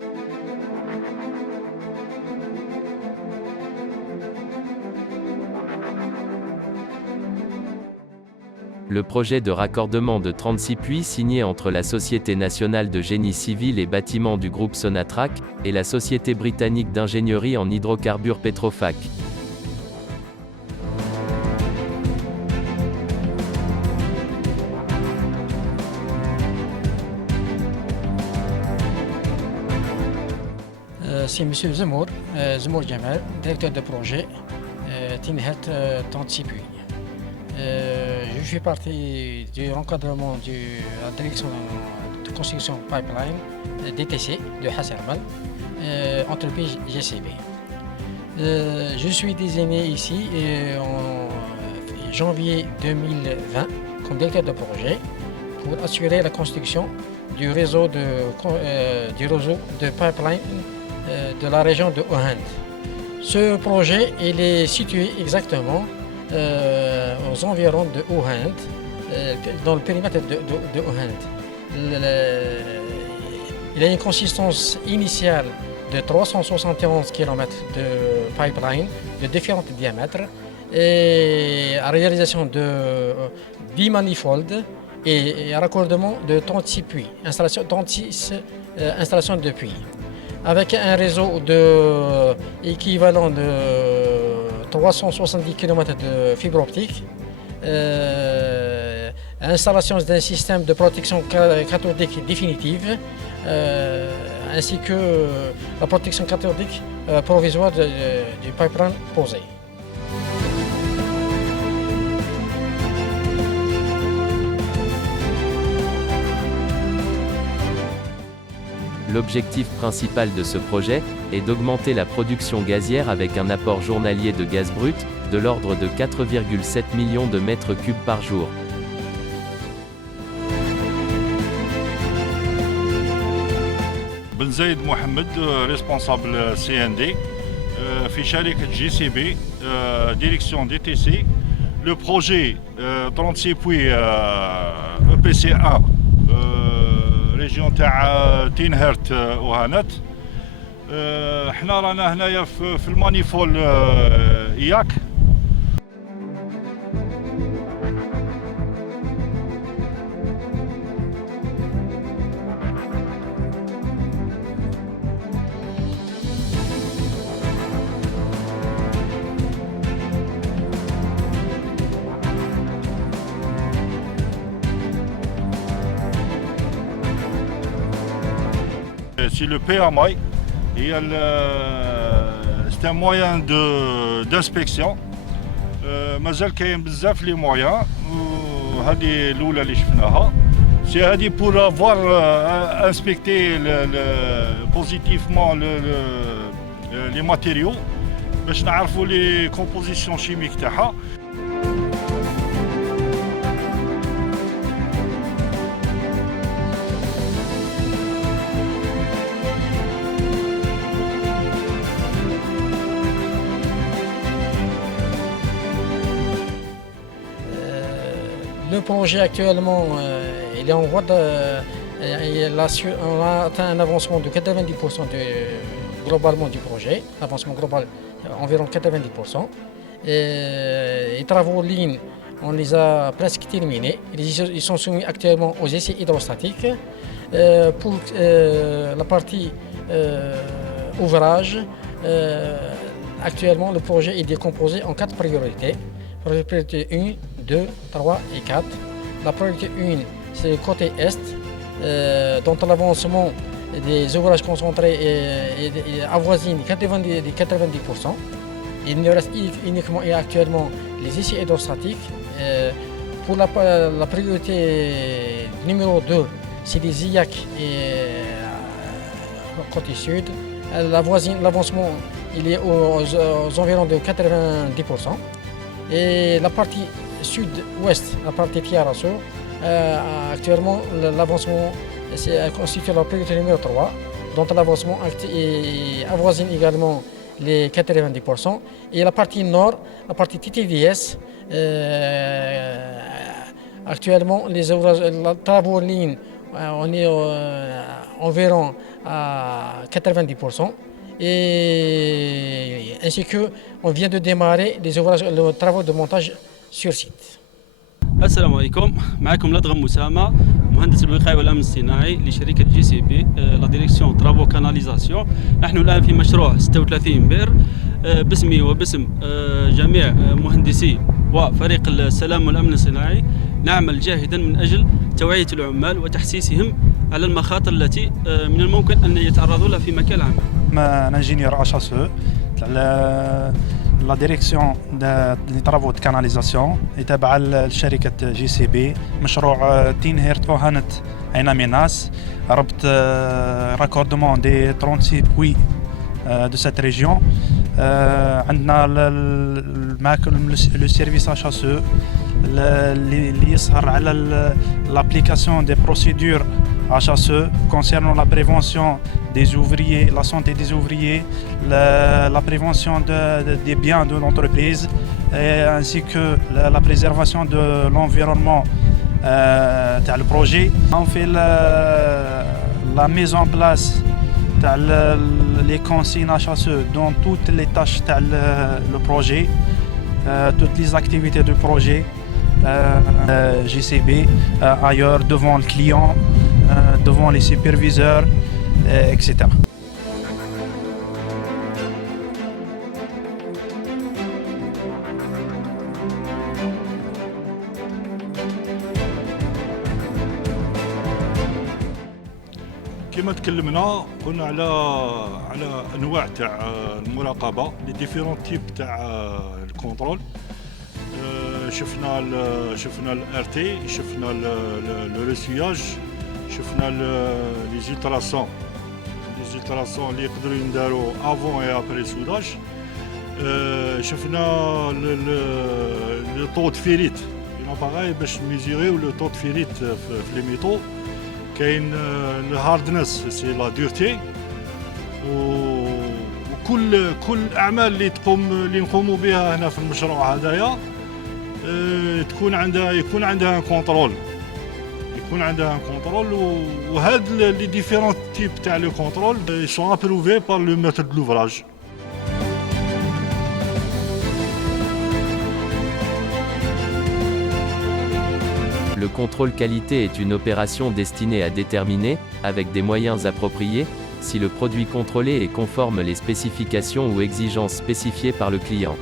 Le projet de raccordement de 36 puits signé entre la Société nationale de génie civil et bâtiment du groupe Sonatrach et la Société britannique d'ingénierie en hydrocarbures Petrofac. C'est M. Zemour Jamal, directeur de projet Tinhert 36 puits. Je fais partie du encadrement de la direction de construction pipeline DTC de Hassermal, entreprise GCB. Je suis désigné ici en janvier 2020 comme directeur de projet pour assurer la construction du réseau de pipeline de la région de Ohand. Ce projet il est situé exactement aux environs de Ohand, dans le périmètre de Ohand. Il a une consistance initiale de 371 km de pipeline de différents diamètres et à réalisation de 10 manifolds et raccordement de 36 puits, 36 installations de puits, avec un réseau équivalent de 370 km de fibre optique, installation d'un système de protection cathodique définitive, ainsi que la protection cathodique provisoire du pipeline posé. L'objectif principal de ce projet est d'augmenter la production gazière avec un apport journalier de gaz brut de l'ordre de 4,7 millions de mètres cubes par jour. Ben Zaid Mohamed, responsable CND, في شركة GCB, direction DTC. Le projet 36 puits EPC1 ريجيون تاع تينهرت وهانت. حنا رانا هنايا في المانيفول إياك. C'est le PMI, c'est un moyen d'inspection. مازال كاين بزاف لي مويان وهذه الاولى اللي شفناها سي هذه pour avoir inspecté positivement les matériaux باش نعرفوا les compositions chimiques تاعها. Le projet actuellement, il est en voie on a atteint un avancement de 90% globalement du projet, avancement global environ 90%. Les travaux en ligne, on les a presque terminés. Ils sont soumis actuellement aux essais hydrostatiques. Pour la partie ouvrage, actuellement le projet est décomposé en 4 priorités. Priorité 1, 2, 3 et 4. La priorité 1, c'est le côté est, dont l'avancement des ouvrages concentrés avoisine 90%. Il nous reste uniquement et actuellement les essais hydrostatiques. Pour la priorité numéro 2, c'est les IAC côté sud. L'avancement il est aux environs de 90%. Et la partie sud-ouest, la partie Tiarasso, actuellement l'avancement constitue la priorité numéro 3, dont l'avancement avoisine également les 90%. Et la partie nord, la partie TTVS, actuellement les travaux en ligne, on est environ à 90%. Et ainsi que on vient de démarrer les travaux de montage sur site. السلام عليكم، معكم لدغم مسامة، مهندس الوقاية والأمن الصناعي لشركة جي سي بي لا ديريكسيون ترافو كاناليزاسيون. نحن الآن في مشروع 36 بئر باسمي وباسم جميع مهندسي وفريق السلام والأمن الصناعي. نعمل جاهدا من أجل توعية العمال وتحسيسهم على المخاطر التي من الممكن أن يتعرضوا لها في مكان العمل. Un ingénieur HSE, la direction des travaux de canalisation تابعة لشركة جي سي بي. مشروع تينهيرت أوهانت عين ميناس ربط راكوردمون دي 36 puits de cette région. عندنا le service HSE اللي يسهر على l'application des procédures HSE concernant la prévention des ouvriers, la santé des ouvriers, la prévention des biens de l'entreprise, ainsi que la préservation de l'environnement le projet. On fait la mise en place les consignes HSE dans toutes les tâches le projet, toutes les activités du projet, GCB, ailleurs devant le client, devant les superviseurs, etc. كما تكلمنا قلنا على انواع تاع المراقبه لي ديفيرون تيب تاع الكونترول. شفنا الار تي، شفنا لو ريسياج، شفنا لي زيتراسون اللي يقدروا ينداروا افون اي ابري سوداج. شفنا لو طو فيريت باغاي باش ميزيريو لو طو فيريت في لي ميتو. كاين الهاردنس سي لا دورتي، وكل الاعمال اللي نقوموا بها هنا في المشروع هذايا يكون عندها كونترول، وهاد لي ديفيرون تيب تاع لو كونترول سون ابروفي بار لو ميتر دو لوفراج. Le contrôle qualité est une opération destinée à déterminer, avec des moyens appropriés, si le produit contrôlé est conforme les spécifications ou exigences spécifiées par le client.